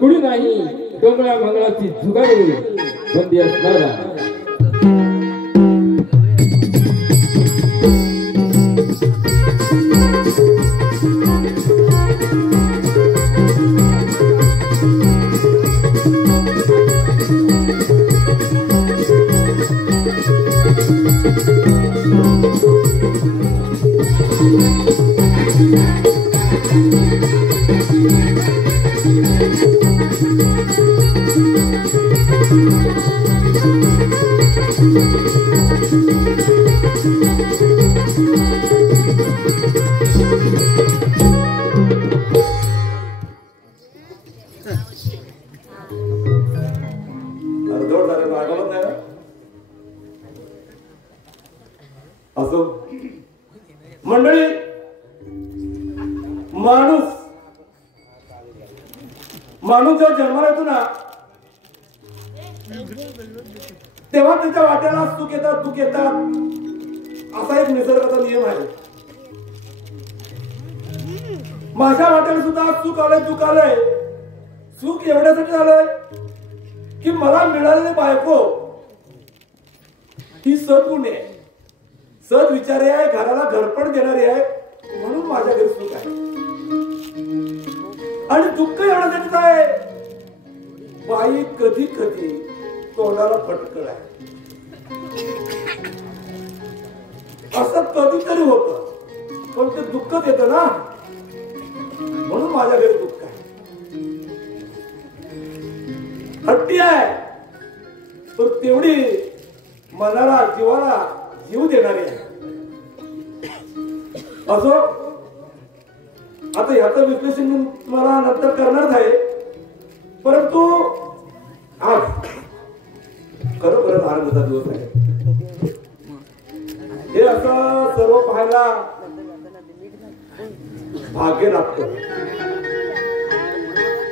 कुणी नाही डोंगळा मंगळाची जुगारी बंदी असणारा मंडळी माणूस जेव्हा जन्माला येतो ना तेव्हा त्याच्या वाट्याला सुख येतात दुःख येतात असा एक निसर्गाचा नियम आहे. माझ्या वाट्याला सुद्धा सुख आलंय दुःख आलंय. सुख एवढ्यासाठी आलंय की मला मिळालेली बायको ही सद्गुणी आहे, सद विचारी आहे, घराला घरपण देणारी आहे म्हणून माझ्या घरी सुख आहे. आणि दुःख एवढ्यासाठी आहे बाई कधी कधी तोंडाला फटकळ आहे असं कधीतरी होत पण ते दुःखच येतं ना म्हणून माझ्या घरी दुःख आहे. हट्टी आहे पण तेवढी मनाला जीवाला जीव देणारी आहे. असो आता याचं विश्लेषण मी तुम्हाला नंतर करणार आहे परंतु आज खरोखरच आनंदाचा दिवस आहे. हे असं सर्व पाहायला भाग्य लागतं.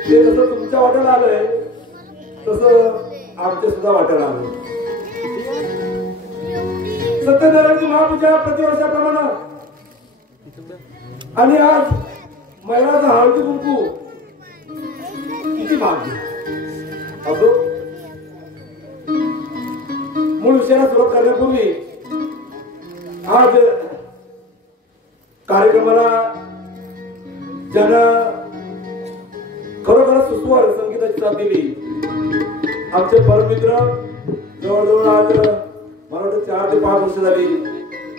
ते जसं तुमच्या वाट्याला आलंय तसं आमच्या सुद्धा वाट्याला आलं. सत्यनारायणची महापूजा प्रतिवर्षाप्रमाणे आणि आज महिलाचा हळदी कुंकू किती भाग्य. असो मूळ विषयाला सुरुवात करण्यापूर्वी आज कार्यक्रमाला ज्यानं खरोखरच सुस्वार संगीताची साथ दिली आमचे परममित्र जवळजवळ आज मला वाटतं 4 ते 5 वर्ष झाली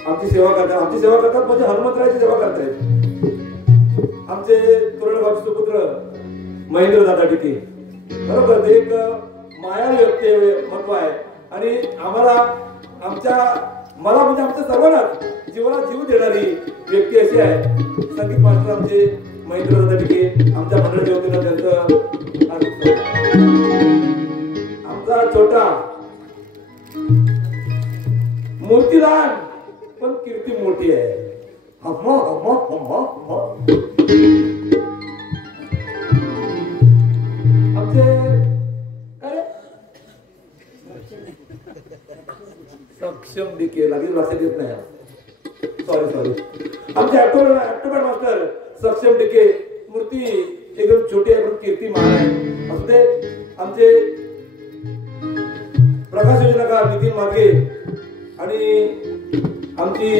आमची सेवा करतात. आमची सेवा करतात म्हणजे हनुमंतरायाची सेवा करतायत. आमचे तरुणभाऊ सुपुत्र महेंद्र दादा टिके बरोबर एक माया व्यक्तिमत्व आहे आणि मला म्हणजे आमच्या सर्वांनाच जीवाला जीव देणारी व्यक्ती अशी आहे. संगीत मास्टर आमचे महेंद्र दादा टिके आमच्या मंडळाच्या वतीनं त्यांचं आमचा छोटा मूर्ती लहान पण कीर्ती मोठी आहे. आमचे सक्षम डिके लागेल लक्षात येत नाही सॉरी आमचे ऑक्टोबर मास्टर सक्षम डिके मूर्ती एकदम छोटी आहे पण कीर्ती महान आहे. असू दे आमचे प्रकाश योजनाकार नितीन मार्गे आणि आमची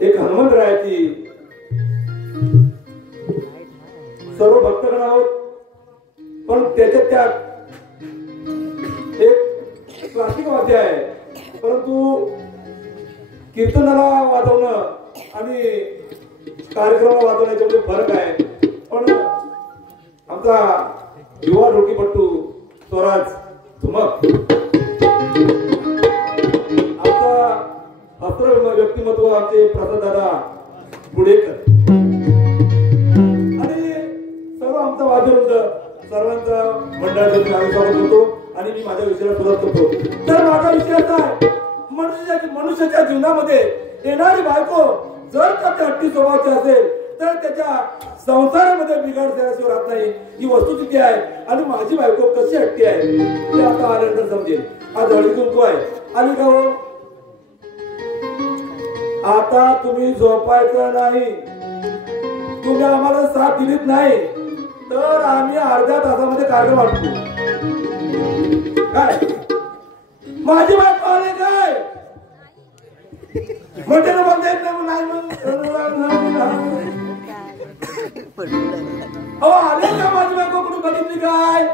एक हनुमंतरायाची सर्व भक्तगण आहोत पण त्याच्यात त्यात एक क्लासिक वाद्य आहे परंतु कीर्तनाला वाजवणं आणि कार्यक्रमाला वाजवणं याच्यामध्ये फरक आहे. पण आमचा युवा ढोकीपट्टू स्वराज धुमक आमचा व्यक्तिमत्व आमचे प्रसाद दादा पुढेकर आणि सर्व आमचा वाद्यवृंद सर्वांचा मंडळाचे आम्ही स्वागत करतो आणि मी माझ्या विषयाला सुरुवात करतो. तर माझा विषय असा आहे मनुष्याच्या जीवनामध्ये येणारी बायको जर का त्या हट्टी स्वभावाची असेल तर त्याच्या संसारामध्ये बिघाड झाल्याशिवाय राहत नाही ही वस्तुस्थिती आहे. आणि माझी बायको कशी हट्टी आहे ते आता आल्यानंतर समजेल. आज हळदी कुंकू आहे आणि का हो आता तुम्ही झोपायचं नाही. तुम्ही आम्हाला साथ दिलीत नाही तर आम्ही अर्ध्या तासामध्ये कार्यक्रम वाटतो. काय माझी बायको आले काय म्हणते ना बघता येत नाही अहो आले का माझी बायको कुठून बघितली काय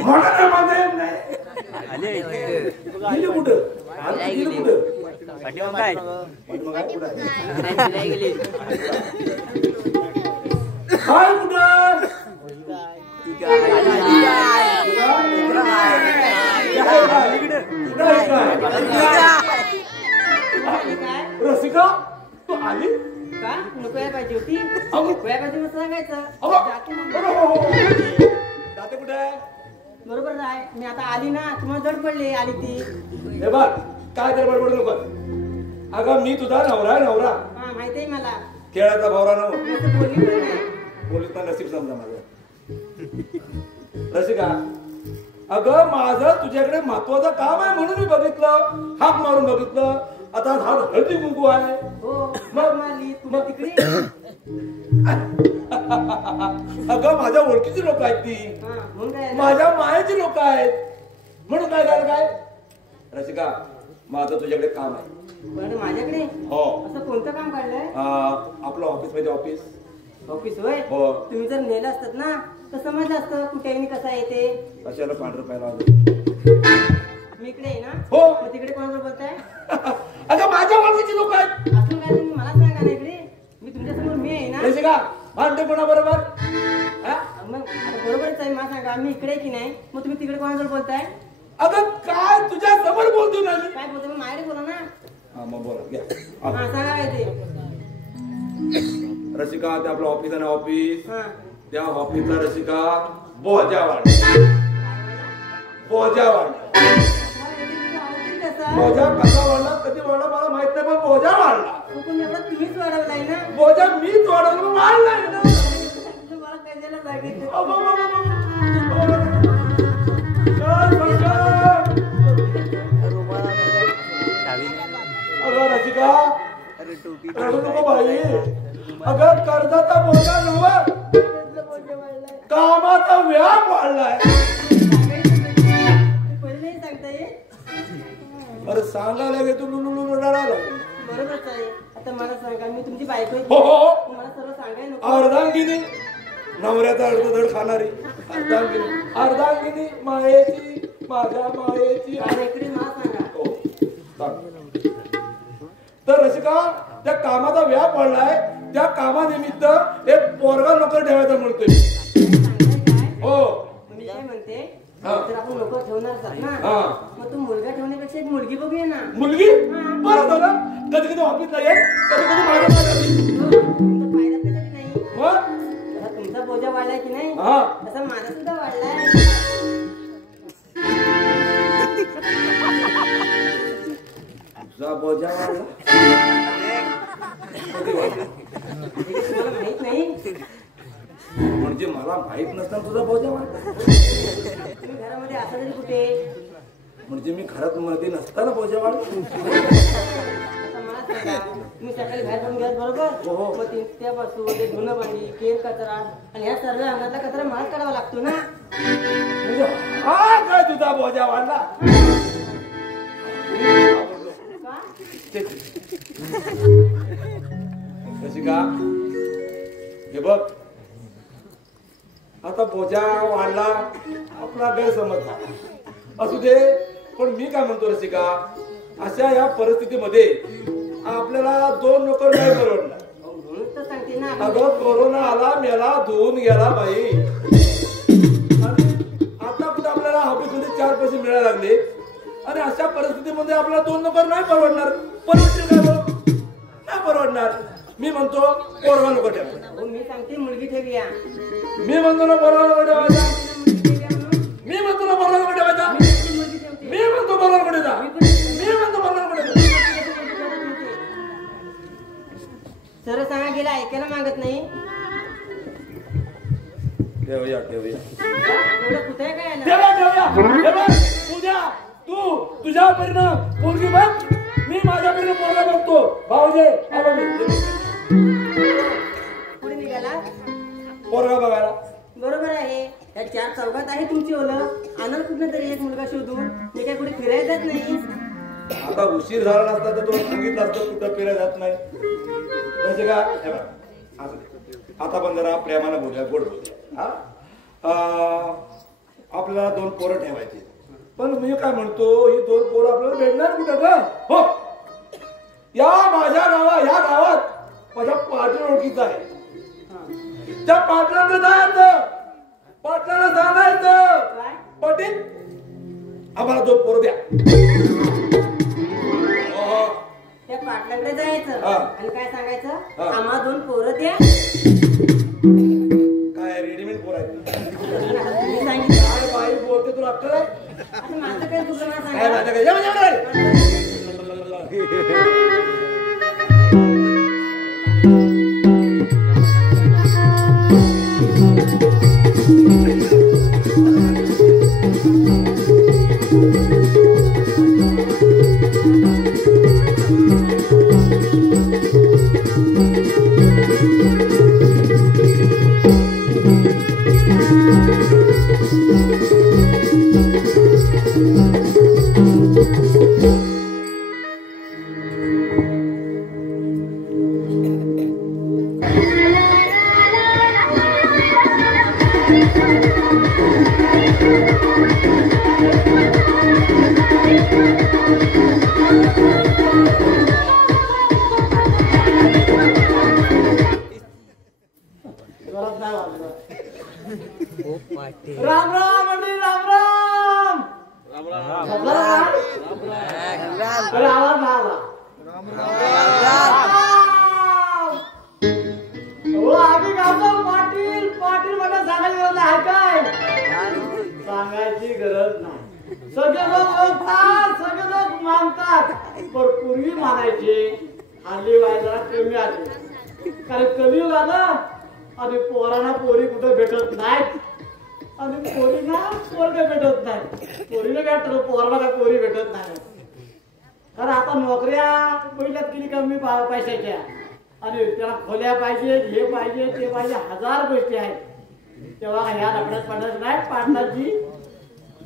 म्हणा म्हणता येत नाही गेली कुठं गेली कुठं काय कुठं रसिका तू आली का नको यायला पाहिजे होती पाहिजे मग सांगायचं जाते कुठे बरोबर आहे मी आता आली ना तुम्हाला जड पडली आली ती हे बघ काय तर बडबड नको अगं मी तुझा नवरा नवरा हा माहिती आहे मला खेळाचा भावरा नव बोलली पण नाही पोलीस नसीब समजा माझं रसिका अगं माझं तुझ्याकडे महत्वाचं काम आहे म्हणून मी बघितलं हाक मारून बघितलं आता हा हळदी कुंकू आहे हो मग मारली तू मग तिकडे अगं माझ्या ओळखीची लोक आहेत ती माझ्या मायाची लोक आहेत म्हणून काय झालं काय रसिका माझं तुझ्याकडे काम आहे पण माझ्याकडे हो असं कोणतं काम काढलंय आपलं ऑफिस मध्ये ऑफिस ऑफिस होय हो तुम्ही जर नेलं असतात ना तर समजलं असतं कुठे कसा येते कशाला पांढरं पाहिला मी इकडे आहे ना हो मग तिकडे कोणाला बोलताय अगं माझ्या ओळखीची लोक आहेत असून काय तुम्ही मला सांगा ना इकडे मी तुमच्या समोर मी आहे ना रसिका भांडे कोणाबरोबर मग आता बरोबरच आहे मला सांगा मी इकडे की नाही मग तुम्ही तिकडे कोणाजवळ बोलताय अगं काय तुझ्या समोर बोलतो ना मी काय बोलतो मग माझ्याकडे बोला ना हा मग बोला घ्या हा सांगा काय ते रसिका ते आपलं ऑफिस आहे ना ऑफिस हा त्या ऑफिसला रसिका बोजावाड बोजावाड बोजा कसा वाढला कधी वाढला मला माहित नाही पण बोजा वाढला तुम्हीच वाढवलाय ना बोजा मीच वाढवला वाढलाय ना तुम्हाला कशाला सांगितलं अगं रसिका रडू नको बाई अगं कर्जाचा बोजा नव्हता कामाचा व्याप वाढलाय पहिले सांगता येईल अरे सांगायला गे तू लुलू रडायला बरोबरच आहे आता मला सांगा मी तुमची बायको आहे. हो हो मला सर्व सांगाय नको अर्धांगिनी नवऱ्याचा अर्धधड खाणारी अर्धांगिनी मायेची माझ्या मायेची आणि इकडे मला सांगा हो सांग. तर रसिका त्या कामाचा व्याप वाढलाय त्या कामानिमित्त एक पोरगा नोकर ठेवायचा म्हणतोय हो मी काय म्हणते हा. तर आपण लोक ठेवणार असतात ना हा. मग तू मुलगा ठेवण्यापेक्षा एक मुलगी बघूया ना मुलगी बरं झालं कधी कधी ऑफिसला येत कधी कधी माझ्या तुमचा फायदा त्याच्यात नाही मग जसा तुमचा बोजा वाढलाय की नाही हा तसा माझा सुद्धा वाढलाय तुझा बोजा वाढला तुम्हाला माहित नाही म्हणजे मला माहित नसताना तुझा बोजा वाढला तुम्ही घरामध्ये असं तरी कुठे म्हणजे मी घरात मध्ये नसताना बोजा वाढला आता मला सांगा तुम्ही सकाळी बाहेर जाऊन घ्याल बरोबर हो. मग त्यापासून ते धुणं भांडी केर कचरा आणि ह्या सर्व अंगातला कचरा मलाच काढावा लागतो ना म्हणजे हा काय तुझा बोजा वाढला का? रसिका हे बघ आता बोजा वाढला आपला गैरसमज झाला असू दे पण मी काय म्हणतो रसिका अशा या परिस्थितीमध्ये आपल्याला दोन नोकर नाही परवडणार म्हणून तर सांगते ना अगं कोरोना आला मेला धुवून गेला बाई आणि आता कुठे आपल्याला ऑफिसमध्ये 4 पैसे मिळायला लागले आणि अशा परिस्थितीमध्ये आपल्याला दोन नोकर नाही परवडणार परवडतील काय बघ नाही परवडणार मी म्हणतो पोरगा नको ठेवायचा हो, मी सांगते मुलगी ठेवूया मी म्हणतो ना पोरगा नको ठेवायचा मुलगी ठेवूया म्हणून मी म्हणतो ना पोरगा नको ठेवायचा मुलगी ठेवते मी म्हणतो पोरगा नको ठेवायचा मी म्हणतो पोरगा नको ठेवायचा सरळ सांगा गेला ऐकायला मागत नाही ठेवूया एवढं कुठे काय आलं ठेवूया हे बघ उद्या तू तुझ्या परिणाम पोरगी बघ मी माझ्या परिणाम पोरगा बघतो भाऊजे आलो मी पोरगा बघायला. बरोबर आहे. या 4 चौघात आहे तुमची ओळख. आनंद कुठलं तरी एक मुलगा शोधून. मी काय कुठे फिरायला जात नाही. आता उशीर झाला नसता तर तुला सांगितलं असतं कुठं फिरायला जात नाही म्हणजे का. हे बघ, असं दे. आता पण जरा प्रेमानं बोलूया, गोड बोलूया. आपल्याला 2 पोरं ठेवायची. पण मी काय म्हणतो, ही 2 पोरं आपल्याला भेटणार कुठं ग? हो, या माझ्या या गावात माझ्या पाटील ओळखीचा आहे. त्या पाटलांना जायचं, पाटलांना सांगायचं, काय? पाटील आम्हाला 2 पोरं द्या. त्या पाटलाकडे जायचं हा. आणि काय सांगायचं, हा. आम्हाला 2 पोरं द्या. काय रेडीमेड पोर आहेत? तुम्ही सांगितलं. काय बाई बोलते, तुला अक्कल आहे? आता माझं काय चुकलं मला काय सांगा. माझं काय? ये. राम राम मंडळी, राम राम. अरे आवाज ना आला. हो, आम्ही गावचा पाटील. पाटील म्हणा सांगायची गरज आहे काय? सांगायची गरज नाही. सगळे लोक ओळखतात, सगळे लोक मानतात. पण पूर्वी मानायचे, हल्ली व्हायला कमी आले. कारण कलियुग आलं आणि पोरांना पोरी कुठे भेटत नाहीत आणि पोरीना पोरगे भेटत नाही. पोरीला भेटत, पोराला काय पोरी भेटत नाही. कारण आता नोकऱ्या पहिल्यात किती कमी पैशाच्या आणि त्याला खोल्या पाहिजे, हे पाहिजे, ते पाहिजे, 1000 गोष्टी आहेत. तेव्हा ह्या लफड्यात पडत नाही. पाटलाची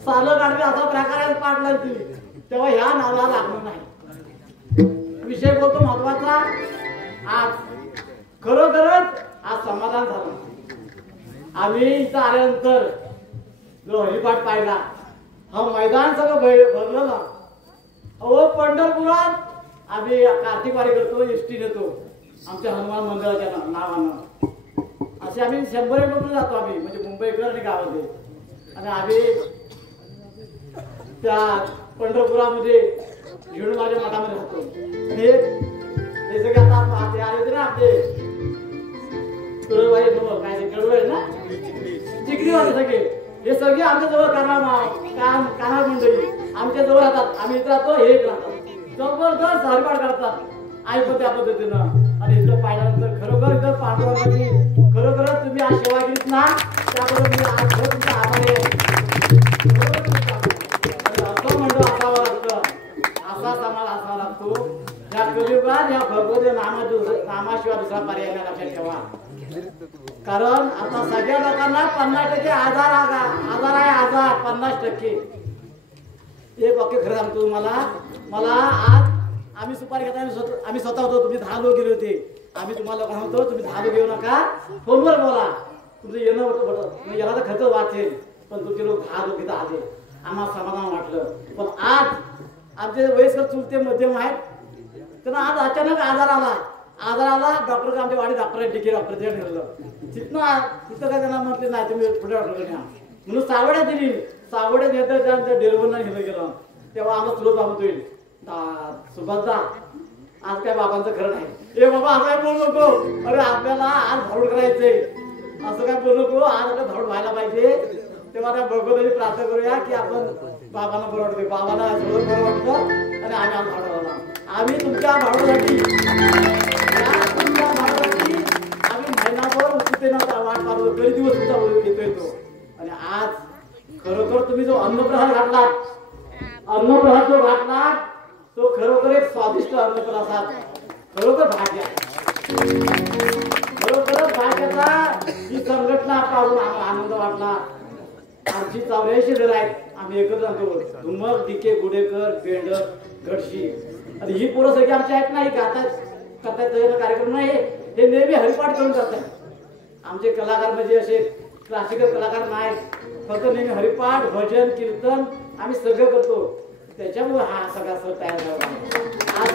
सालं काढते असा प्रकार आहे पाटलाची. तेव्हा ह्या नावाला लागलं नाही. विषय बोलतो महत्वाचा. आज खरोखरच आज समाधान झालं. आम्ही इथं आल्यानंतर जो हरिपाठ पाहिला, हा मैदान सगळं भरलं ना. अहो, पंढरपुरात आम्ही कार्तिक वारी करतो, एसटी नेतो आमच्या हनुमान मंदिराच्या नावानं. असे आम्ही 100 लोक जातो आम्ही, म्हणजे मुंबईकर आणि गावामध्ये. आणि आम्ही त्या पंढरपुरामध्ये झेडूमाच्या मठामध्ये राहतो. हे सगळे आता ते आले होते ना आपले तुळबाई काय ते कडू आहे ना, चिकरीवाले सगळे. हे सगळे आमच्या जवळ कानार मंडळी आमच्या जवळ राहतात. आम्ही इथं राहतो, हे एक राहतात. जबरदस्त हरिपाठ करतात आई पण त्या पद्धतीनं. आणि इथं पाहिल्यानंतर खरोखर इथं पांडुरंगाची खरोखरच तुम्ही आज सेवा केलीत ना, त्याबद्दल मी आज खरं तुमच्या आभारी आहे. असं म्हणतो असावं लागतं, असा समाज असावा लागतो. या कलियुगात या भगवत नामाशिवाय दुसरा पर्याय नाही, लक्षात ठेवा. कारण आता सगळ्या लोकांना 50% आजार आहे. आजार 50%. एक वाक्य खरं सांगतो तुम्हाला. मला आज आम्ही सुपारी घेता, आम्ही स्वतः होतो, तुम्ही 10 लोक गेले होते. आम्ही तुम्हाला लोकांना म्हणतो तुम्ही 10 लोक येऊ नका, फोनवर बोला. तुमचं येणं होतं, याला तर खर्च वाचेल, पण तुमचे लोक 10 लोक इथं आले, आम्हाला समाधान वाटलं. पण आज आमचे वयस्कर चुलते मध्यम आहेत, त्यांना आज अचानक आजार आला. डॉक्टर आमच्या वाडी डॉक्टर आहे, डिके डॉक्टर ते ठरलं. तिथं काय त्यांना म्हटलं नाही तुम्ही पुढे डॉक्टर घ्या म्हणून सावड्या दिली. सावड्या देतात त्यांच्या डेरवरला नेलं गेलं. तेव्हा आम्हाला चुलत बाबा होईल सुभाषदा, आज काय बाबांचं खरं नाही. ए बाबा असं काय बोलू नको. अरे आपल्याला आज धावड करायचंय, असं काय बोलू नको. आज आपल्याला धावड व्हायला पाहिजे. तेव्हा त्या भगवंताची प्रार्थना करूया की आपण बाबांना बरं वाटतोय, बाबांना सगळं बरं वाटतं आणि आम्ही आज धावड झाला. आम्ही तुमच्या भावनासाठी आम्ही महिनाभर उत्सुकतेनं वाट पाहतो, कधी दिवस तुमचा येतोय तो. आणि आज खरोखर तुम्ही जो अन्नप्रसाद घातलात तो खरोखर एक स्वादिष्ट अन्नप्रसाद. खरोखर भाग्य, खरोखरच भाग्याचा ही संघटना आमची 84 घर आहेत. आम्ही एकत्र राहतो. धुमक, डिके, गुडेकर, पेंडर, गडशी आणि ही पोरं सगळी आमची आहेत नाही करतात कार्यक्रम नाही. हे नेहमी हरिपाठ करून करतात. आमचे कलाकार म्हणजे असे क्लासिकल कलाकार नाही, फक्त नेहमी हरिपाठ, भजन, कीर्तन आम्ही सगळं करतो. त्याच्यामुळे हा सगळा सण तयार झाला. आज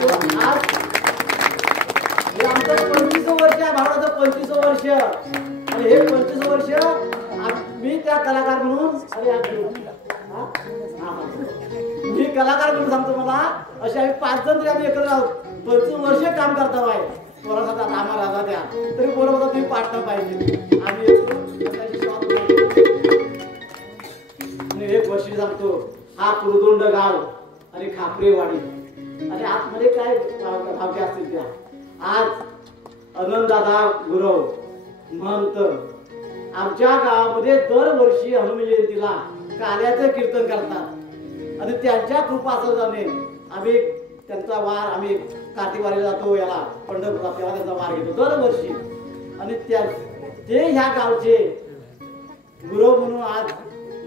हे आमचं 25 वर्ष आहे. भावाचं 25 वर्ष आणि हे 25 वर्ष मी त्या कलाकार म्हणून मी कलाकार म्हणून सांगतो. मला असे आम्ही 5 जण तरी आम्ही एकत्र आहोत. 25 वर्ष काम करता आहे. पोराचा आम्हा राजा द्या तरी पोरं तुम्ही पाठणं पाहिजे. आम्ही एक वर्षी सांगतो. हा कुरदोंड गाव आणि खापरेवाडी आणि आतमध्ये काय भावके असतील त्या. आज अनंतदादा गुरव महंत आमच्या गावामध्ये दरवर्षी हनुमान जयंतीला कार्याचं कीर्तन करतात आणि त्यांच्या कृपासनाने आम्ही त्यांचा वार आम्ही कार्तिक वारीला जातो. याला पंढरपुरात तेव्हा त्यांचा वार घेतो दरवर्षी. आणि ते ह्या गावचे गुरु म्हणून आज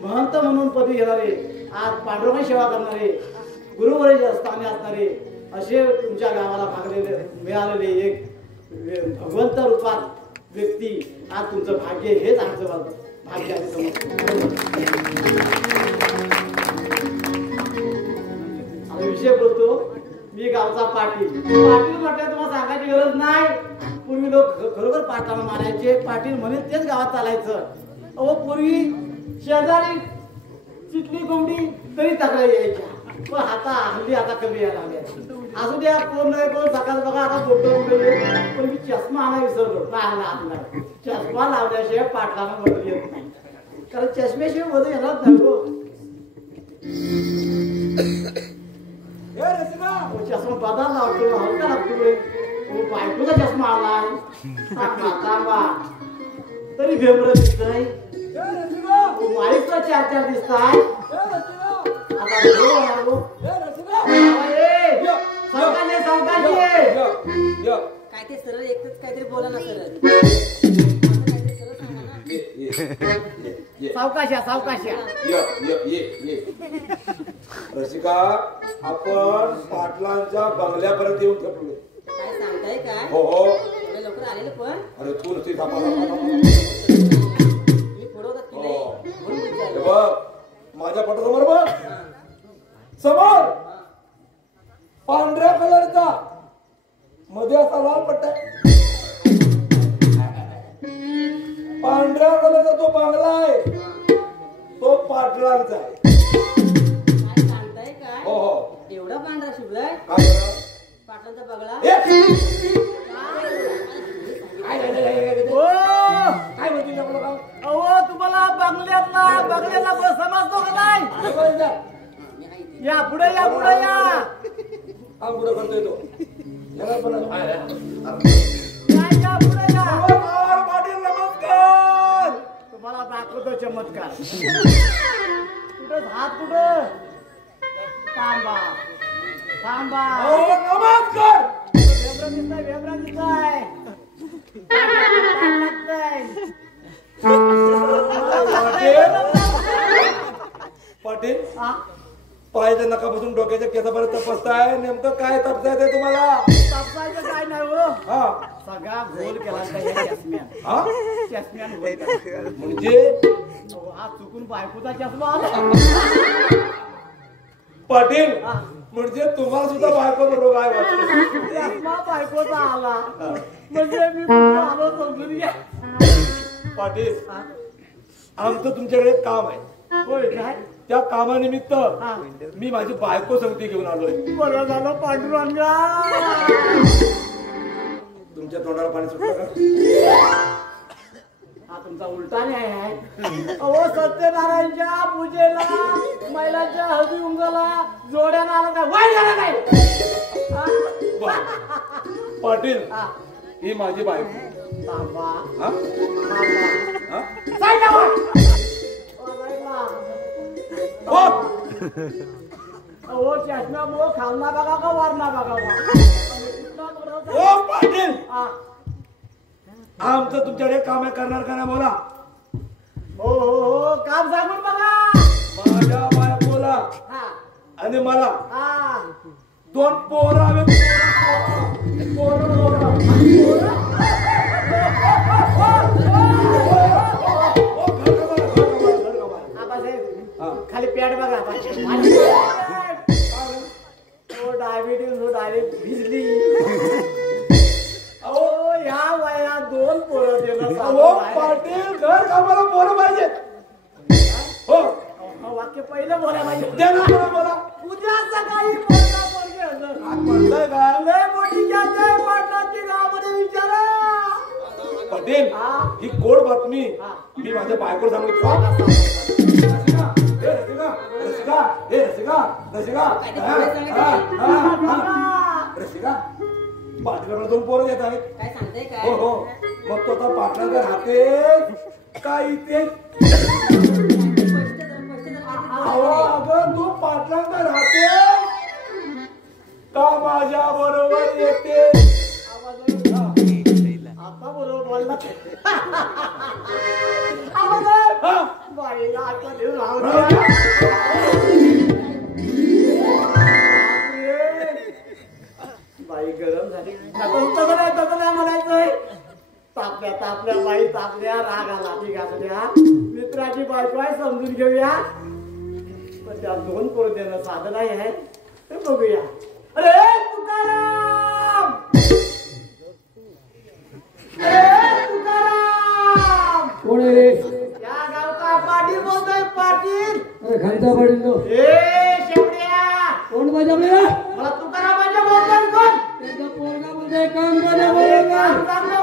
महंत म्हणून पदवी घेणारे, आज पांडुरंगाची सेवा करणारे, गुरुवरीचे स्थानी असणारे असे तुमच्या गावाला मिळालेले एक भगवंत रूपात व्यक्ती आज तुमचं भाग्य हेच आमचं भाग्य आहे समजतो. आता विषय बोलतो. मी गावचा पाटील म्हटलं तुम्हाला सांगायची गरज नाही. पूर्वी लोक खरोखर पाटलाला मारायचे. पाटील म्हणे तेच गावात चालायचं. अहो पूर्वी शेजारी चिटली कोंबडी तरी तक्रारी यायच्या. पण आता हल्ली आता कमी यायला लागल्या. असू द्या कोण नाही कोण सकाळ बघा आता फोटो उडवले. पण मी चष्मा आणा विसरलो. नाही आणला. चष्मा लावल्याशिवाय पाटलाला बदल येत नाही. कारण चष्म्याशिवाय बदल येणार नाही. चष्मा बदल लावतो हलका लागतो. बायकोचा चष्मा आला तरी भेंबर दिसतंय. माईकचा 4 दिसताय. काय ते सरळ एकच काहीतरी बोला ना सरळ. सावकाशा रसिका आपण पाटलांच्या बंगल्यापर्यंत येऊन ठेवलो. काय सांगताय काय? हो हो एवढ्या लवकर आलेलं पण. अरे तू नुसती मी पुढवतात की नाही म्हणून विचारलं. बघ माझ्या पटासमोर बघ. समोर पांढऱ्या कलरचा मध्ये असा लाल पट्टा. पांढऱ्या कलरचा तो बांगला आहे तो पाटलांचा आहे. काय सांगताय काय? हो हो एवढा पांढरा शिवलाय काय पाटलांचा बगळा. काय म्हणते आपलं काम? अहो तुम्हाला बंगल्याला समजतो का नाही? या पुढे या काम पुढे करतोय तो. पाटील नमस्कार. तुम्हाला दाखवतो चमत्कार. कुठं हात कुठं थांबा नमस्कार. वेबरा दिसताय. पाटील पायाच्या नकापासून डोक्याच्या केसापर्यंत तपासताय. नेमकं काय तपासाय ते तुम्हाला? तापायचं काय नाही हो. हा सगळा गोल केला चष्म्यान म्हणजे हा चुकून बायकोचा चष्मा आला. पाटील म्हणजे तुम्हाला सुद्धा बायकोचा रोग आहे वाटतं. चष्मा बायकोचा आला म्हणजे मी आलो समजून घ्या. पाटील आमचं तुमच्याकडे एक काम आहे. होय काय? त्या कामानिमित्त मी माझी बायको संगती घेऊन आलोय. बरं झालं पांडुरंगा. तुमच्या तोंडाला पाणी सुटलं का? हा तुमचा उलटा न्याय आहे. अहो सत्यनारायणच्या पूजेला महिलांच्या हळदी उंगाला जोड्यानं आला काय वाईट झाला काय? पाटील ही माझी बायको. थांबा हा? थांबा. हा? साईडला वळ. हो. अहो चष्म्यामुळं खालना बघा का वरना बघा. ओ पाटील हा आमचं तुमच्याकडे काम आहे. करणार का नाही बोला. हो हो हो काम सांगून बघा. माझ्या बायकोला हा आणि मला हा 2 पोरं हवे. खाली पॅड बघा. डायबिटीज हो डायरेक्ट भिजली. अहो या वया 2 पोरं दिलं. पाटील घर कामाला पोरं पाहिजे. हो वाक्य पहिलं बोला पाहिजे. बोला उद्या सकाळी म्हणलंय का लय मोठी पाटलाची गावामध्ये विचारा. पटेल ही गोड बातमी मी माझ्या बायकोला सांगितलं. रसिका पाटलाकडे 2 पोरं येत आहेत. काय सांगताय हो काय? हो मग तो आता पाटलाकडे राहते काय इथे. अगं तू पाटलाकडे राहते का माझ्या बरोबर येते. आता बरोबर बोलला. बाईला आता देऊन बाई गरम झाली. तसं नाही म्हणायचंय. तापल्या बाई तापल्या राग आला. ठीक असू द्या. मित्राची बायको आहे समजून घेऊया. पण त्या 2 पोरं देणं साधं नाही आहे. ते बघूया. अरे तुकाराम तुकाराम कोण आहे रे? या गावचा पाटील बोलतोय. पाटील अरे खालचा पाटील तो. शेवड्या कोण बजावले? मला तुकारामाच्या बोलतोय. कोण त्यांचा पोरगा बोलतोय काम बजावले.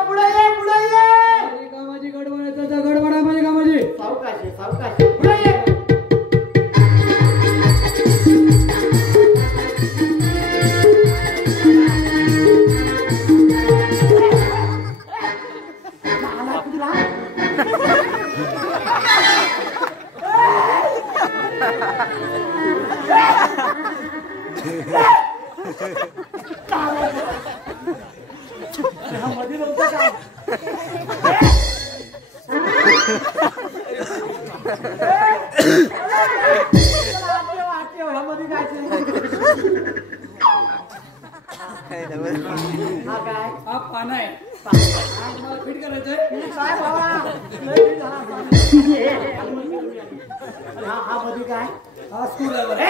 पुढे ये पुढे ये. माझी कामाची गडबड आहे. त्याचा गडबड आहे माझी कामाची. सावकाशी सावकाशी पुढे ये. हा पाना आहे. मला फिट करायचंय. काय बाबा हा मध्ये काय हा स्कूल आहे. अरे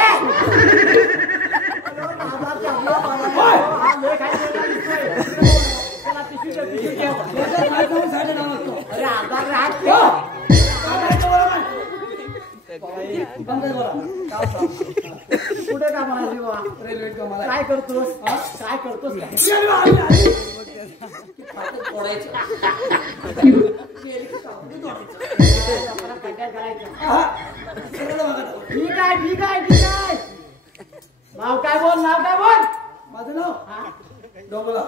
आधार राहत कुठे का म्हणाली बा. रेल्वे कामाला काय करतोस. काय करतोस ठीक आहे ठीक आहे ठीक आहे. नाव काय बोल. नाव काय बोल. माझं नाव डोंगला.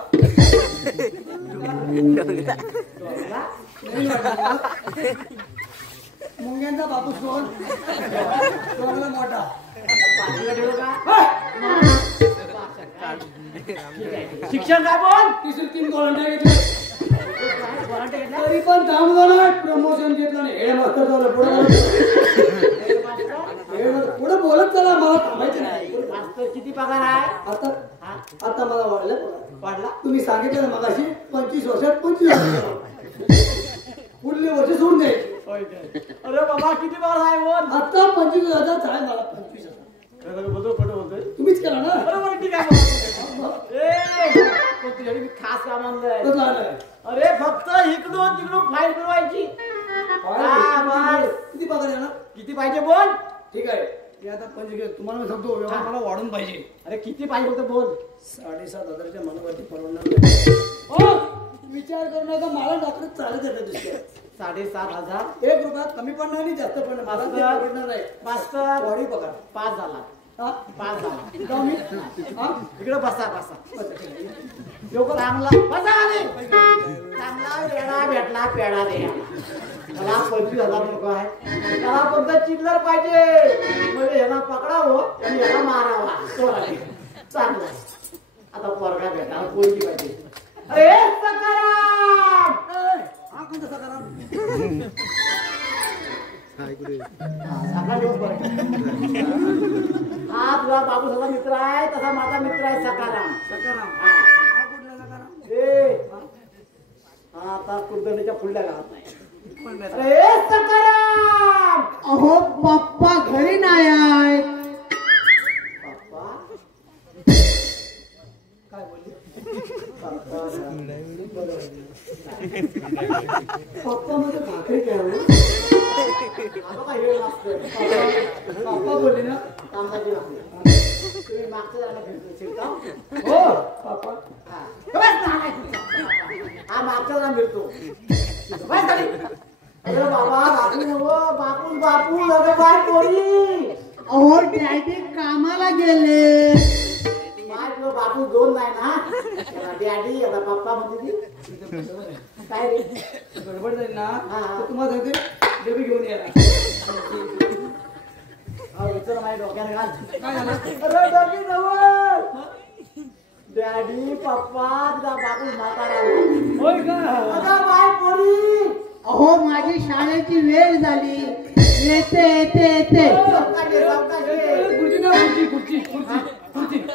मुंग्यांचा बापूस कोण. डोंगला मोठा. शिक्षण काय बोल. 3 गोलंड्या घेतले. तरी पण थांबलो ना. प्रमोशन घेतलं नाही. हे मास्तर झालं. पुढे बोलत चला. मला थांबायचं नाही. मास्तर किती पगार आहे. आता मला वाढलं. वाढला. तुम्ही सांगितलं ना मगाशी 25 वर्षात 25 पुढले वर्ष सोडून द्यायचे. अरे बाबा किती पगार आहे बोल. आता 25,000 आहे. मला 25,000 तुम्हीच केला ना. बरोबर ठीक आहे. तुझ्याकडे मी खास काम आणलंय. अरे फक्त इकडून तिकडून फाईल फिरवायची. किती पगार आहे ना. किती पाहिजे बोल. ठीक आहे. ते आता 25 तुम्हाला मी सांगतो. व्यवहार मला वाढून पाहिजे. अरे किती पाहिजे फक्त बोल. 7,500च्या मनावरती परवडणार नाही. विचार करू नका. मला डॉक्टर चालत येतं दुसऱ्या. 7,500. 1 रुपया कमी पण नाही जास्त पण नाही. मला ते परवडणार नाही. मास्तर वाढी पगार 5 झाला. 5 झाला. जाऊ मी. इकडे बसा बसा. लोक चांगला बसा आले. चांगला पेढा भेटला. पेढा द्या. मला 25,000 नको आहे. त्याला फक्त चिल्लर पाहिजे. म्हणजे यांना पकडावं आणि याला मारावा. चांगला. आता पोरगा भेटा. कोणती पाहिजे. अरे सकाराम. हा कोणता सकाराम. बाबू जसा मित्र आहे तसा माझा मित्र आहे सकाराम. हा कुठला सकाराम? आता कुर्दनीच्या पुढल्या गावात नाही. अरे सकाराम. अहो पप्पा घरी नाही आहे. पप्पा काय बोलले? पप्पा मध्ये भाकरी घ्यावी. पप्पा बोलले ना कामाची भाकरी. तुम्ही मागच्या जरा शिकता हो पप्पा. हा मागच्या जरा मिळतो. अरे बाबा भाकरी नव बापू बापू अरे बाय पोरी. अहो डॅडी कामाला गेले. बापू दोन नाही ना डॅडी आता पप्पा म्हणते काय रे गडबड जाईल ना हा. तर तुम्हाला सांगते डबी घेऊन यायला. विचार माझ्या डोक्याने घाल. काय झालं? अरे डबी जवळ डॅडी पप्पा तुझा बापू म्हातारा होय का? अगं बाय पोरी. अहो माझी शाळेची वेळ झाली. येते सावकाश ये. खुर्ची ना खुर्ची.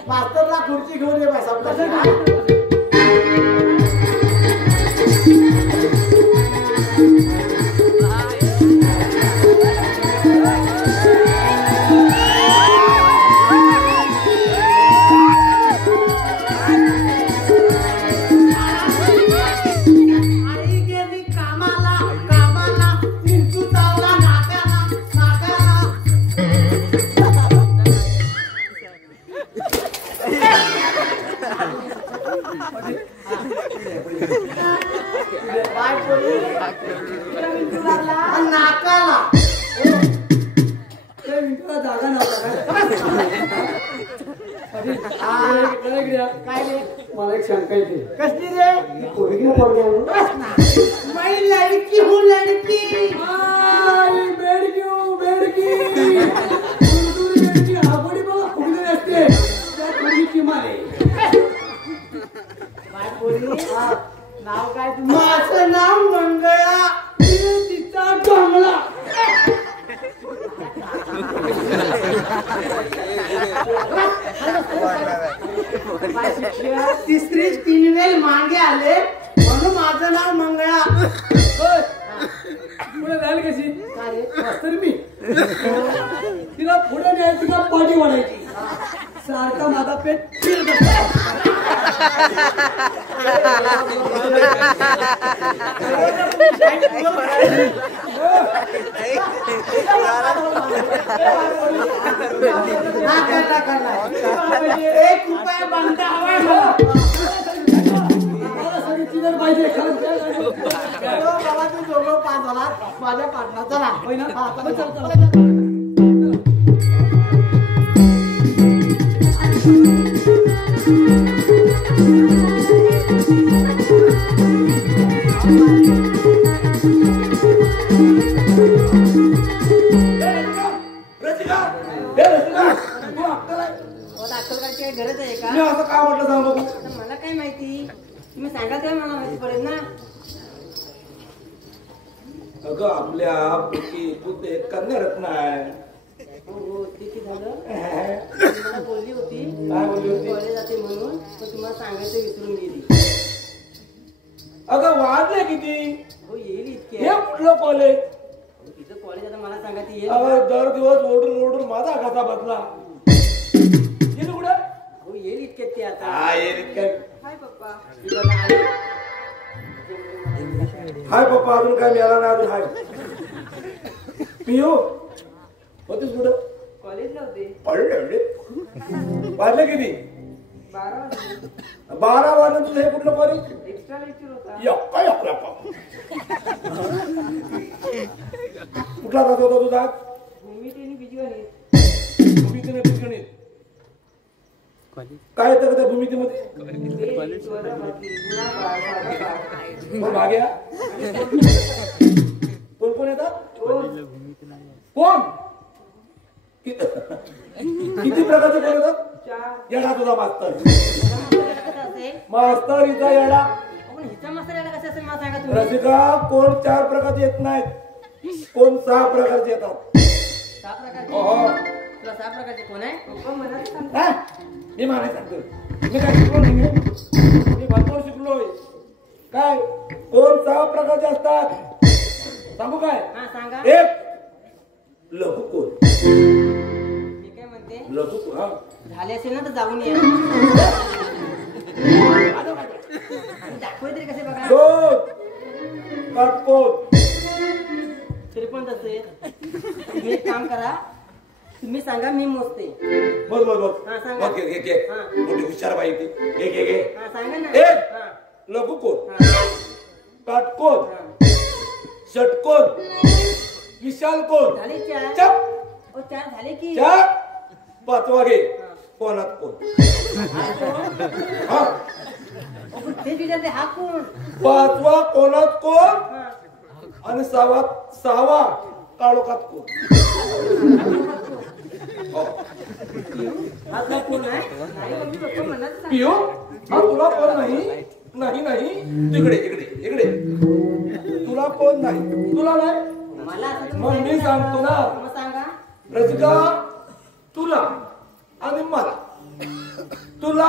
मास्तरला खुर्ची घेऊन ये बाय सावकाश ये. नाकाला जागा नव्हता काय रे मला एक शंका येते. कसली रे पोरगी ना पोरगी आहे? मैं लड़की हूँ लड़की. बेडकी आबोडी बघा फुगली असते त्या पोरगीची माले. बाय पोरी नाव काय तुझं? माझं नाव मंगळा. तिचा डोंगला. तिसरी 3 वेळ मागे आले म्हणून माझं नाव मंगळा. पुढे जाईल कशी? काय रे? मास्तर मी तिला पुढे न्यायची का पाठी वाढायची? सारखा माझा पेट फिरत असतो. एक रुपया बंद हवाय मला. चिल्लर पाहिजे बाबा तू दोघं 5 झाला माझ्या पाटणा चला होय ना? हा, चला, चला, चला. दाखल काय गरज आहे का? मी असं काय म्हटलं सांग बघू. आता मला काय माहिती? तुम्ही सांगा तेव्हा मला माहिती पडेल ना. अगं आपल्या पोटी पुते कन्यारत्न आहे. हो किती झालं? मला बोलली होती काय बोलली होती? कॉलेज जाते म्हणून, पण तुम्हाला सांगायचं विसरून गेली. अगं वाढले किती? हो येईल इतके. हे कुठलं कॉलेज? तिचं कॉलेज आता मला सांगा ती येईल. अगं दर दिवस ओढून माझा घासा बदला. गेली कुठं? हो येईल इतके ते आता. हा येईल काय? हाय पप्पा. ती बघा आली. हाय पप्पा अजून काय मिळाला नाही अजून हाय. पियो होतीस कुठं? कॉलेजला होते. पडले वाजले किती? 12 वाजले. 12 वाजले तुझं हे कुठलं कॉलेज? एक्स्ट्रा लेक्चर होता. यप्पा कुठला तास होता तुझा? भूमिती आणि बीजगणित. भूमितीने बीजगणित. काय येतं का त्या भूमितीमध्ये? बेरीज, वजाबाकी, गुणाकार, भागाकार. कोण भाग्या? कोण कोण येतात? कोण? किती प्रकारचे कोण येतात? 4. येडा तुझा मास्तर. कसं असेल? मास्तर हिचा येडा. आपण हिचा मास्तर यायला कसं असेल मला सांगा तुम्ही. रसिका कोण 4 प्रकारचे येत नाहीत, कोण 6 प्रकारचे येतात. 6 प्रकारचे. हो. तुला 6 प्रकारचे कोण आहे पप्पा मला सांग. हा? मी म्हणायला सांगतो मी काय शिकलो नाही मी भरपूर शिकलोय काय कोण 6 प्रकारचे असतात सांगू काय हा सांगा. एक लघु कोण मी काय म्हणते लघु कोण हा झाले असेल ना तर जाऊन या. दाखवू तरी कसे बघा. दोन काटकोन तरी पण तसे तुम्ही एक काम करा तुम्ही सांगा मी मोजते. बस बस बस हा, सांगा. बस, घे, घे, घे. हा. मोठी हुशार बाई ती घे घे घे हा सांगा ना. एक हा, लघु कोण हा, काटकोन हा. षटकोन विशाल कोण झाले 4. चप ओ 4 झाले की. चार पाचवा घे कोणात कोण हा ते विचारते हा कोण. पाचवा कोणात कोण हा. आणि सहावा काळोखात कोण हो. हा तुला कोण आहे नाही मग मी बघतो म्हणत सांग. पिऊ हा तुला कोण नाही नाही नाही तिकडे इकडे इकडे तुला कोण नाही तुला नाही मला असं तर मग मी सांगतो ना मग सांगा. रसिका तुला आणि मला तुला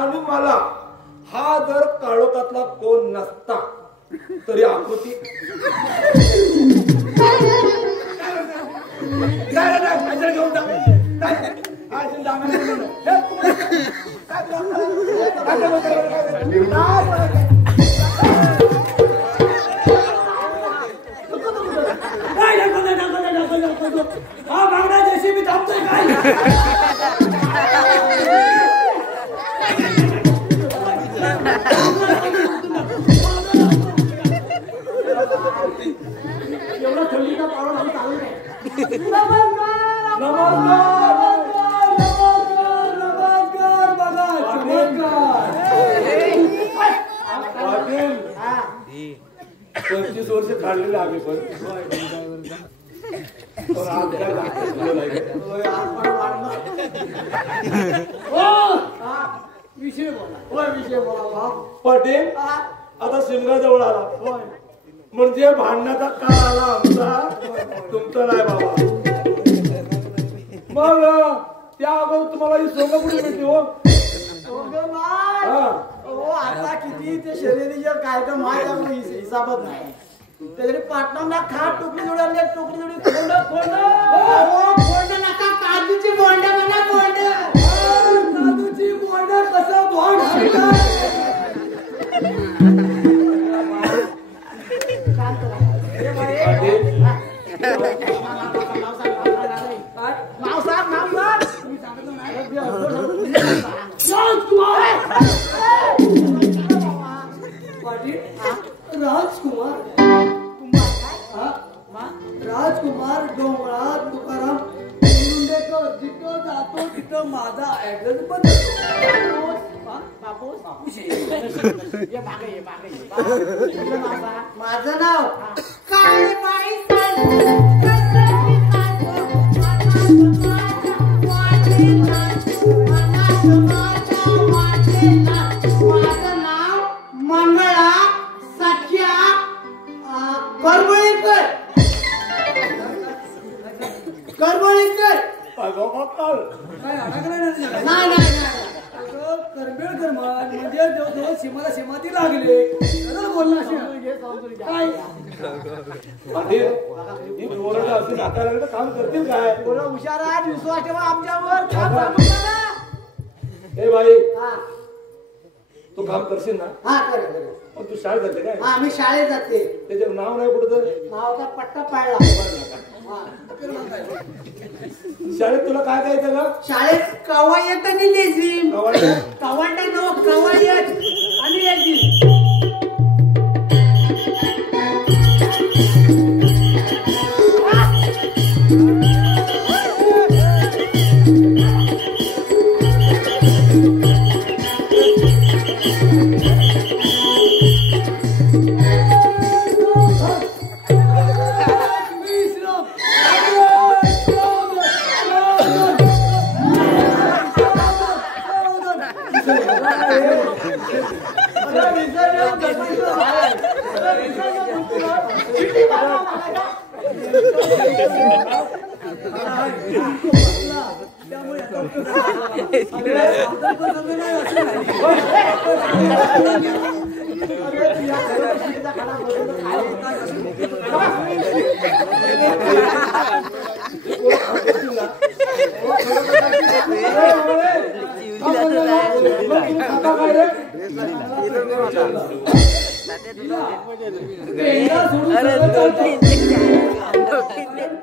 आणि मला हा जर काळोखातला कोण नसता तरी आकृती घेऊन हा बांगडा जैसे मी थांबतोय काय एवढा थंडीचा पाऊस आम्ही चालू नाही. पाटील 25 वर्ष काढलेले आम्ही पण आज काय झालं नाही. विषय बोला पाटील आता शिमगाजवळ आला म्हणजे भांडणाचा काळ आला आमचा तुमचा नाही बाबा. मग त्या अगोदर तुम्हाला ही सोंग कुठे मिळते हो हा आता किती ते शर्यतीचे कार्यक्रम माझ्या हिसाबात नाही. त्याच्याकडे पाटणाला खाट टोकरी जोडी आणली टोकरी जोडी खोंड नका काजूची बोंड म्हणा बोंड काजूची बोंड कसं बोंड नाव सांग मी सांगतो नाही राजकुमार राजकुमार डोंगरात तुकाराम मुंडेकर जिथं जातो तिथं माझा ऍड्रेस बदलतो. माझं नाव काळीबाई माझं नाव मंगळा सख्या करबळीकर करबळीकर काय अडकलं नाही करंबेळकर म्हणजे जवळ सीमाला सीमाती लागले बोलणं काय पाटील ही पोरं असून नाताळाला काम करतील काय थोडं हुशार आहे विश्वास ठेवा आमच्यावर काम सांगू नका. हे बाई हा तू काम करशील ना कर पण तू शाळेत जाते काय हा मी शाळेत जाते. त्याचं नाव नाही कुठं तर नावाचा पट्टा पाळला. शाळेत तुला काय काय येतं का शाळेत कवायत आणि लेझिम कवायत? कवायत नो कवायत आणि लेझिम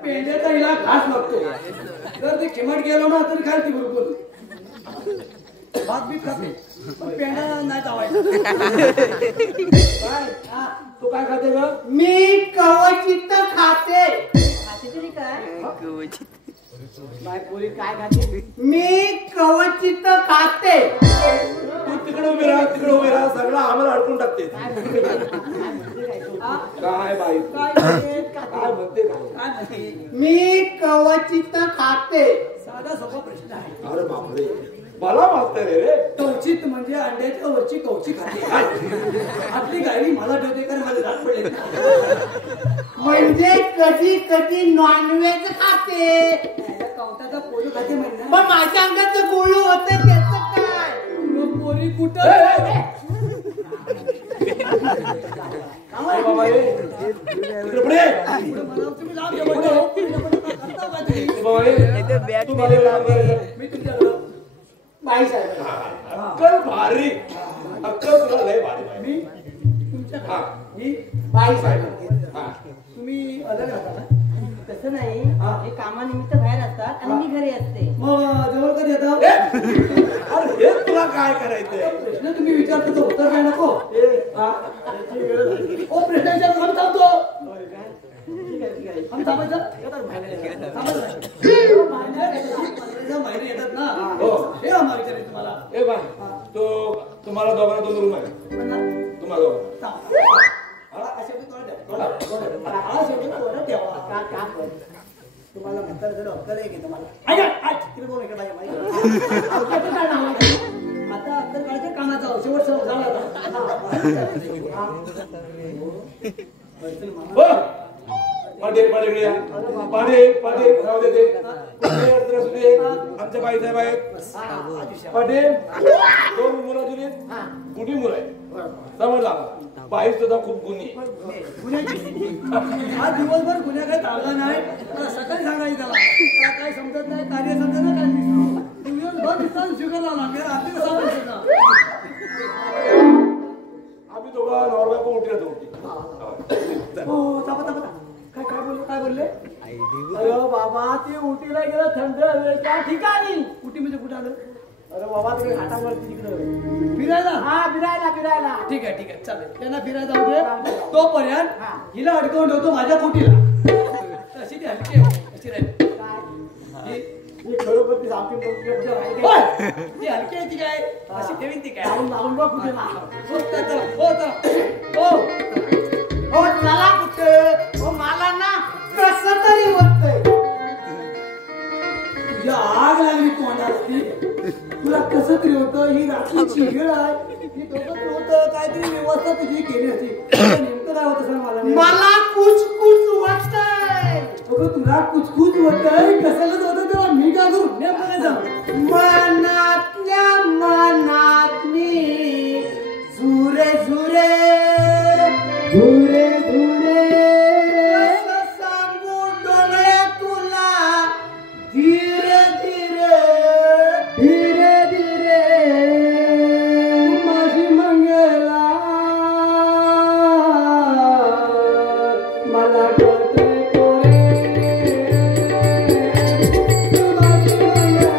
पेंड्याचा हिला घास लागतो. जर ते खिमट गेलो ना तरी खालती बिलकुल भात बीत खाते पण पेंडा नाही चावायचा. तू काय खाते ग? मी कवचित खाते. खाते तरी काय बाय पोरी काय खाते? मी कवचित खाते. तू तिकडे उभी राहा, तिकडे उभी राहा, सगळं आम्हाला अडकून टाकते. काय बाई काय म्हणते मी कवचित खाते. साधा सोपा प्रश्न आहे. अरे बापरे, मला मागताय रे. कवचित म्हणजे अंड्याच्या वरची कवची खाते. आपली गाडी मला ठेवते कारण माझे दात पडले. म्हणजे कधी कधी नॉनव्हेज खाते. कवताचा पोळी खाते म्हणजे पण माझ्या अंगाचं गोळू होतं त्याचं काय? पोरी कुठं बाबा इकडे पुढे. तुम्ही लांब घ्या म्हणजे. बाबा तू मला मी तुमच्याकडं बाई साहेब अक्कल भारी, अक्कल तुला लय भारी. मी तुमच्या हा. मी बाई साहेब हा. तुम्ही अलग राहता ना? तसं नाही हे कामानिमित्त बाहेर असतात आणि मी घरी असते. मग जवळ कधी येतात? अरे हे तुला काय करायचंय? प्रश्न तुम्ही विचारतो तो उत्तर काय नको. हा. ओ प्रश्नाच्या आम्ही थांबतो. आम्ही थांबायचं? महिने येतात ना. हो. हे आम्हाला विचारायचं तुम्हाला. ए बाय, तो तुम्हाला दोघांना 2 रूम आहे. तुम्हाला दोघांना. तुम्हाला म्हणतात जर अक्कल आहे की तुम्हाला आता अक्कल काढायचं कानाचा शेवट झाला पाटील पाटील या. पाटील पाटील राहू दे ते. आमच्या बाई साहेब आहेत. पाटील 2 मुलं दिली, गुणी मुलं आहे. समजला? बाई सुद्धा खूप गुणी. हा दिवसभर गुन्हा काही चालला नाही. सकाळी सांगायचं त्याला काय समजत नाही, कार्य समजत नाही, काय दिवसभर दिसतात शिकवला ना आम्ही दोघं नॉर्मल पण उठी राहतो. काय बोलले? अरे बाबा ते उटीला गेलं थंड हवेच्या ठिकाणी. उटी म्हणजे कुठं आलं? अरे बाबा तिकडे घाटावरती तिकडे फिरायला. हा फिरायला फिरायला. ठीक आहे चालेल. त्यांना फिरायला जाऊ दे. तोपर्यंत हिला अडकवून ठेवतो माझ्या कुटीला. अशी ती हलकी आहे. अशी राहील. मी खरोखर ती सांगते ती हलकी आहे ती काय अशी ठेवीन ती काय. लावून बघ कुठे ना. हो चला कुठे? हो मला ना कसं तरी होतंय. तुझ्या आग लागली तोंडावरती. तुला कसं तरी होतं. ही रात्रीची वेळ आहे. ही कसं तरी होतं. काहीतरी व्यवस्था तुझी केली असती. नेमकं काय होतं सांग मला. मला कुचकुच वाटतंय. तुला कुचकुच होतंय. कशालाच होतं तेव्हा मी काय करू? नेमकं काय सांग. मनातल्या मनात मी झुरे झुरे झुरे झुरे कसं सांगू डोळे तुला धीरे धीरे धीरे धीरे माझी मंगला मला कळतंय पोरे. माझी मंगला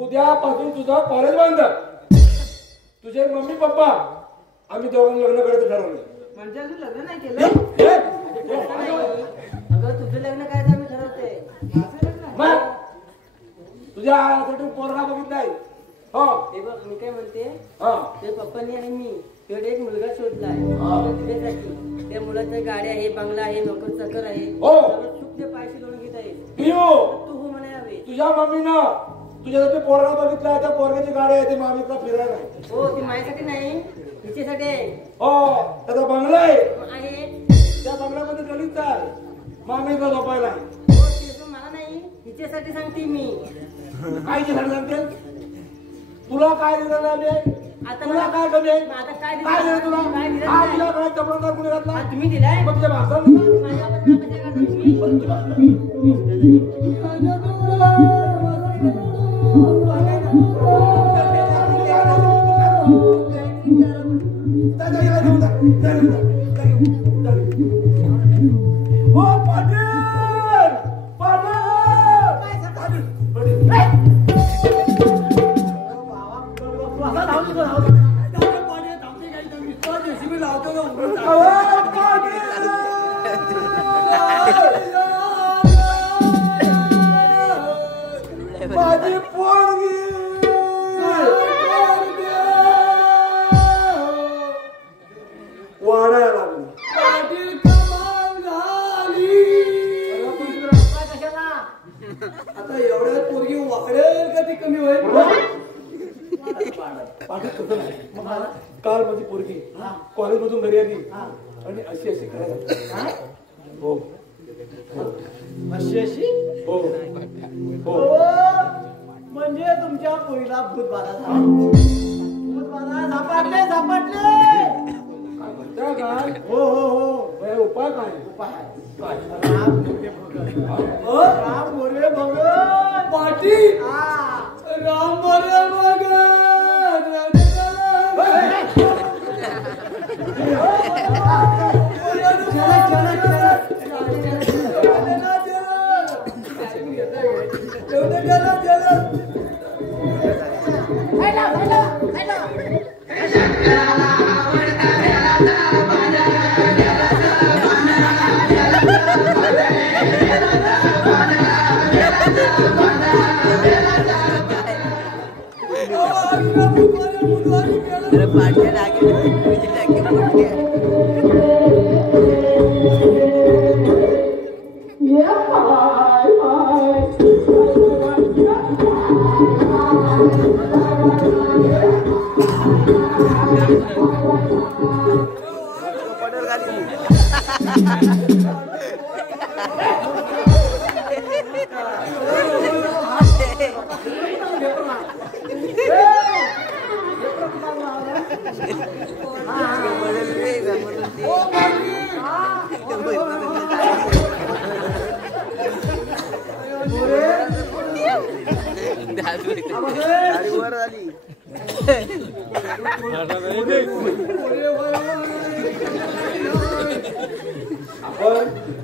उद्यापासून तुझं कॉलेज बंद. तुझे मम्मी पप्पा आम्ही दोघांनी लग्न करायचं ठरवलं. म्हणजे अजून लग्न नाही केलं. अगं तुझं लग्न करायचं आम्ही ठरवतोय. तुझ्यासाठी पोरगा बघितलाय. हो ते बघ मी काय म्हणते, हा ते पप्पांनी आणि मी तेवढे एक मुलगा शोधलाय तुझ्यासाठी. त्या मुलाचं गाडी आहे, बंगला आहे, नोकर चाकर आहे, सुख पैसे लोन घेत आहे. पिऊ तू हो म्हणाय हवे. तुझ्या मम्मीनं तुझ्यासाठी पोरगा बघितलाय. त्या पोरगाची गाडी आहे, ते मामीचा फिरायला आहे. हो ती माझ्यासाठी नाही हिच्यासाठी आहे. हो त्याचा बंगला आहे. त्या बंगल्यामध्ये गलीच आहे, मामीचा झोपायला आहे. हो ते मला नाही हिच्यासाठी सांगते मी. काय सांगते तुला काय दिलं नाही. आता तुला काय कमी आहे. आता काय काय दिलं तुला. काय दिला काय चपळदार कुणी घातला. तुम्ही दिलाय मग तुझ्या भाषा माझी पोरगी वाढायला लागली. पाटील कमाल झाली. अरे पण तुला रस्ता कशाला? आता एवढ्यात पोरगी वाढेल का ती कमी होईल? पाठी कसं नाही. काल माझी पोरगी कॉलेज मधून घरी आली आणि अशी अशी करायला. हो अशी अशी? हो हो म्हणजे तुमच्या पोरीला भूत बाधा झाला. भूत बाधा सापडले सापडले. काय म्हणता काय? हो हो हो. बरं, उपाय काय? उपाय आहे. काय? राम मोरे भगत. राम मोरे भगत. पाटील हा. राम मोरे भगत.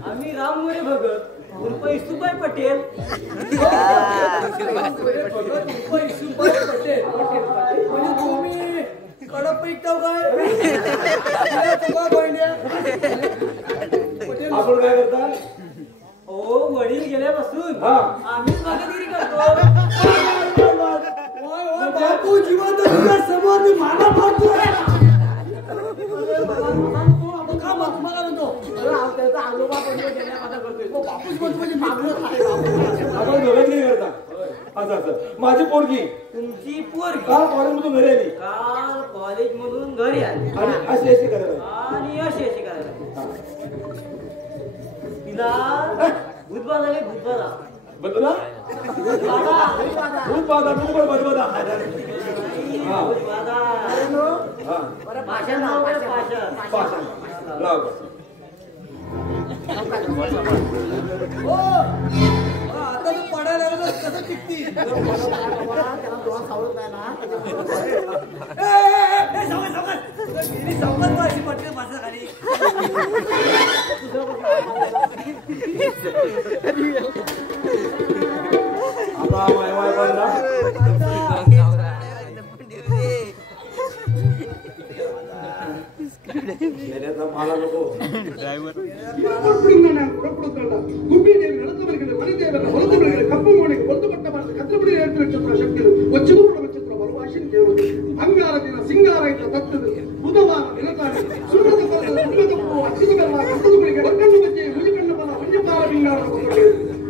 आम्ही राम मोरे भगत उर्फ इसुबाई पटेल. म्हणजे तुम्ही कडप ऐकताव काय? आपण काय करता? ओ वडील गेल्यापासून हा. आम्हीच भागीदारी करतो. बापू जिवंत तुझ्या समोर मी माना मारतोय. का बापू मला म्हणतो? त्याचा आजोबा पण गेल्यापासून करतोय. तो बापूच म्हणतो म्हणजे मागणं आहे. आपण दोघांनी करता. असं असं माझी पोरगी तुमची पोरगी काल कॉलेजमधून घरी आली काल कॉलेज मधून घरी आली आणि अशी अशी करायला. आणि अशी अशी करायला तिला भूतबाधा झाली. भूतबाधा बदला खूप बाधा तू पण बदबदा. हा. हा. भाषण नाव काय? भाषण पाषाण लाव. आता तू पडायला लागला कसं टिकती? आता वाय वाय बनला. मला नको. గుండెదేవి నడతవరిగిన వలిదేవన వలతవరిగిన కప్పమోనికి వలతపట్ట భారత కత్రపుడి ఏర్పడిన నక్షత్ర శక్తులు వచ్చినప్పుడు నక్షత్ర బలవాసిని దేవుడు అంగార దిన సింగారైత తత్తుడు బుధవార నిలతాడి సున్నత పరద ఉన్నతపు అచ్చిత కర్మ కత్తుడుడికి వక్కలు వచ్చే మునికన్న బల వంజపాల బింగార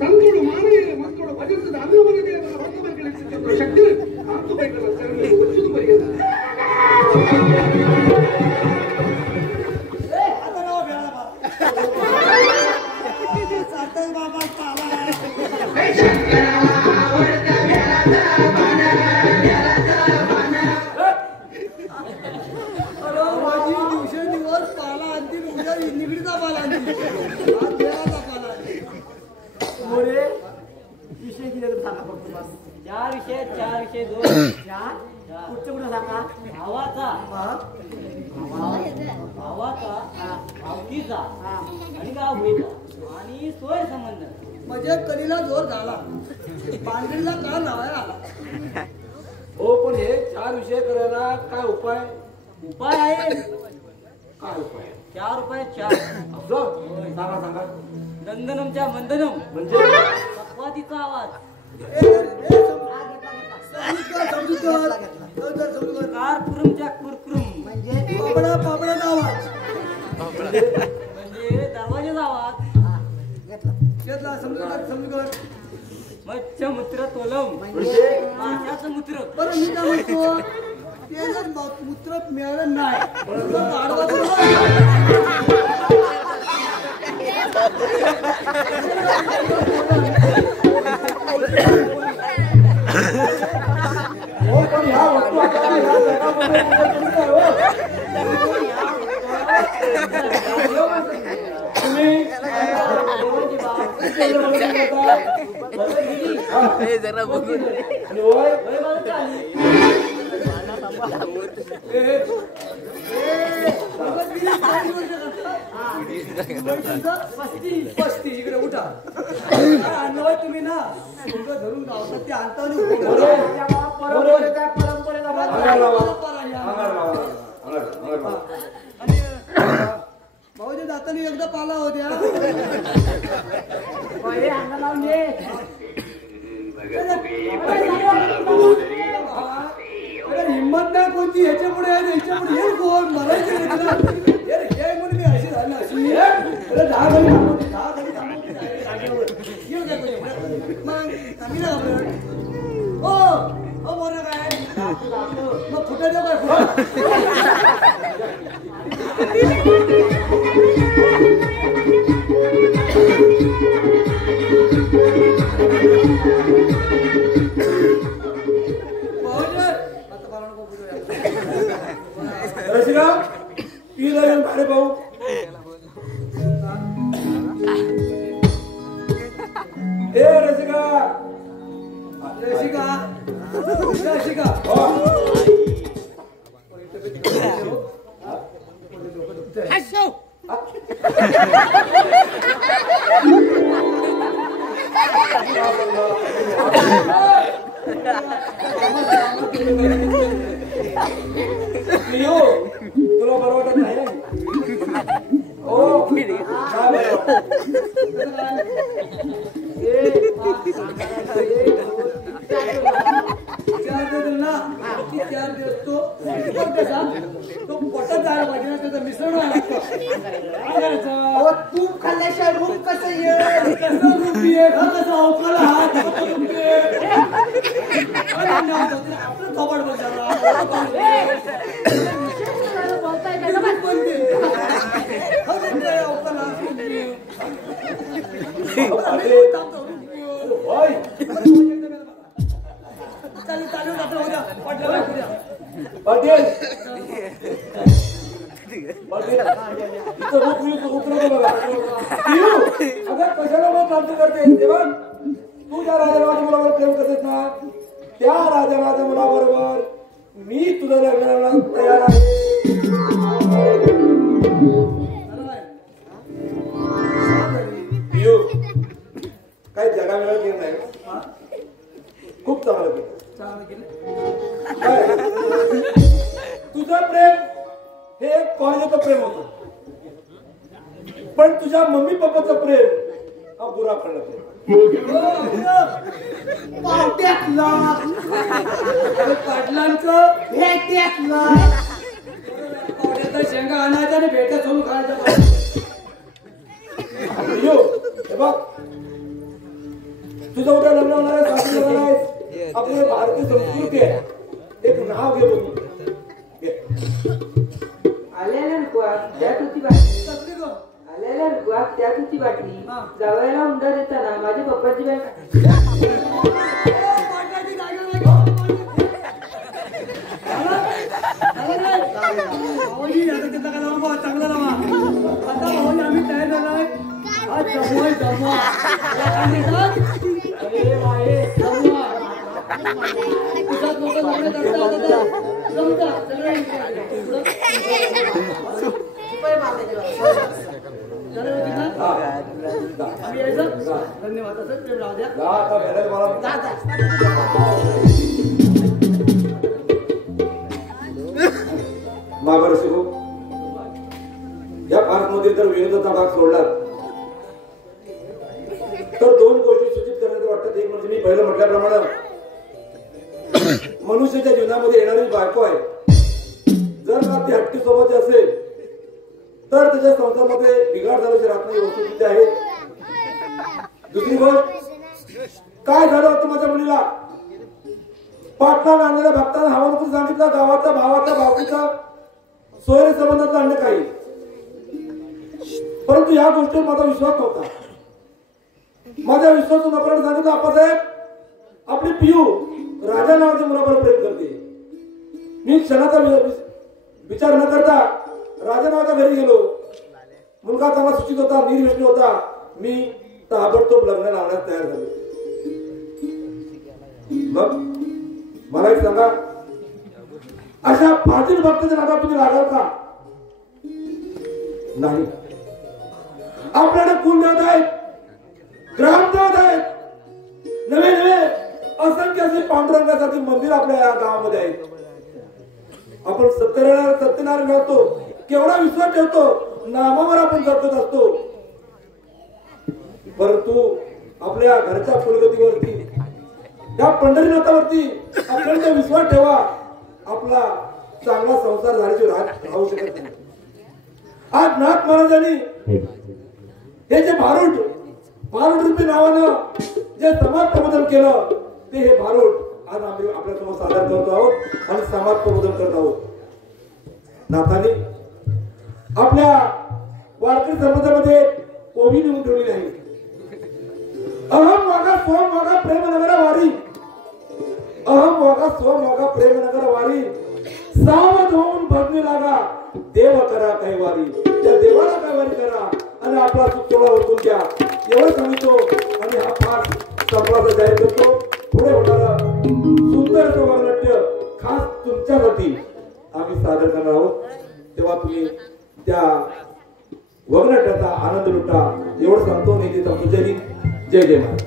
తండ్రుడు మానవీయ మంత్రుడు భజించద అందువరి దేవన వలతవరిగిన నక్షత్ర శక్తులు కాంతుపైన శరణులు వచ్చుదు పరిగెత్త चार विषय दोन कुठचं कुठं सांगा? भावाचा आवडीचा आणि गावभूचा आणि सोय संबंध. म्हणजे कलीला जोर झाला, पांढरीला काळ लावायला आला. हो पण हे 4 विषय करायला काय उपाय? उपाय आहे. काय उपाय? 4 उपाय 4. असं सांगा सांगा. नंदनमच्या मंदनम म्हणजे अपवादीचा आवाज. समजूत कारपुरमच्या कुरकुरम म्हणजे पापडा पापडाचा आवाज. म्हणजे दरवाजाचा आवाज घेतला समजून मच्छ मूत्र तोलम माशाचं मूत्र. बरं मी काय म्हणतो ते जर मूत्र मिळालं नाही हो पण ह्या वस्तू आता ह्या जगामध्ये तुम्ही जरा बघून आणि होय पस्ती इकडे उठा आणलं तुम्ही ना तुमचं धरून गावतात ते आणता भाऊजी जाताना एकदा पाला होत्या अंगा लावून ये. हिंमत नाही कोणती ह्याच्या पुढे ह्याच्या पुढे हे कोण मला हे म्हणून मी अशी झाली अशी 10 घडी थांबवते 10 घडी थांबवते मग आम्ही ना हो मोर काय मग फुटा देऊ रसिका ती लागेल भाडे भाऊ ए रसिका रसिका रसिका तुला बरं वाटत नाही हो काय बरं तो पोटात जायला पाहिजे ना त्याचं मिसळण तूप खाल्ल्याशिवाय रूप कसं येईल कसं रूप येईल कसं अवकाळा आपलं थोबाड पाटील इथं उतरवतो बघा अगं कशाला मग प्राप्त करते तेव्हा तू ज्या राजाला मुलावर प्रेम करतेस ना त्या राजाला मुलाबरोबर मी तुझं लग्नाला तयार आहे. काय जगा वेळा गेम नाही खूप चांगलं केलं तुझं प्रेम हे एक कॉलेजाचं प्रेम होतं पण तुझ्या मम्मी पप्पाचं प्रेम हा बुरा पडला पाटलांचं शेंगा आणायचा आणि भेटा सोडून खायचं बघ तुझं उद्या लग्न होणार आहे आपली भारतीय संस्कृती आहे एक नाव घे बघू आलेल्या त्यात होती बाटली आलेल्या त्यात होती बाटली जावयाला हुंडा देताना माझ्या पप्पाची चांगला लावा आता भाऊ आम्ही तयार झालाय जमवाय जमवा धन्यवाद प्रेम राहू द्या माघार शिकू या पार्क मध्ये जर विनोदाचा भाग सोडला तर दोन गोष्टी सूचित करण्याचं वाटतं. एक म्हणजे मी पहिलं म्हटल्याप्रमाणे मनुष्याच्या जीवनामध्ये येणारी बायको आहे जर का ती हट्टी सोबत असेल तर त्याच्या संसारामध्ये बिघाड झाल्याची राहत नाही वस्तुस्थिती आहे. दुसरी गोष्ट काय झालं होतं माझ्या मुलीला पाटला आणलेल्या भक्तांना हवान करून सांगितलं गावाचा भावाचा भावकीचा सोयरे संबंधातलं अन्य काही, परंतु या गोष्टीवर माझा विश्वास नव्हता. माझ्या विश्वास नोकराने सांगितलं आप्पासाहेब आपली पियू राजा नावाच्या मुलाबरोबर प्रेम करते. मी क्षणाचा विचार न करता राजा नावाच्या घरी गेलो. मुलगा चांगला सुचित होता, निर्व्यसनी होता. मी ताबडतोब लग्न लावण्यास तयार झालो. मग मला एक सांगा, अशा फाजील भक्ताच्या नादात तुम्ही लागाल का? नाही. आपल्याकडे कुलदेवता आहेत, ग्रामदेवता आहेत, नवे नवे असंख्य असे पांडुरंगासाठी मंदिर आपल्या या गावामध्ये आहेत. आपण सत्यनारायण घालतो, केवढा विश्वास ठेवतो, नामावर आपण जपत असतो. परंतु आपल्या घरच्या कुलगतीवरती या पंढरीनाथावरती अखंड विश्वास ठेवा. आपला चांगला संसार झाल्याची राहू शकत नाही. आज नाथ महाराजांनी हे जे भारूड रूपी नावानं जे समाज प्रबोधन केलं, ते हे भारूड आज आम्ही आपल्यासमोर सादर करतो आहोत आणि समाज प्रबोधन करत आहोत. नाथांनी आपल्या वारकरी समाजामध्ये ओवी नेऊन ठेवलेली आहे. अहम वागा सोम वागा प्रेम नगरा वारी, अहम वागा सोम वागा प्रेम नगरा वारी, सावध होऊन भरणी लागा देव करा कैवारी. त्या देवाला कैवारी करा आणि आपला सुतोडा ओळखून घ्या. एवढं सांगतो आणि हा पाठ संपवाचा जाहीर करतो. पुढे होणारा सुंदर असं वगनाट्य खास तुमच्यासाठी आम्ही सादर करणार आहोत. तेव्हा तुम्ही त्या वगनाट्याचा आनंद लुटा. एवढं सांगतो. नेते सांगतो. जय हिंद, जय जय महाराज.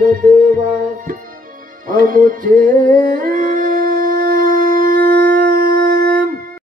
सदेवा अमुचे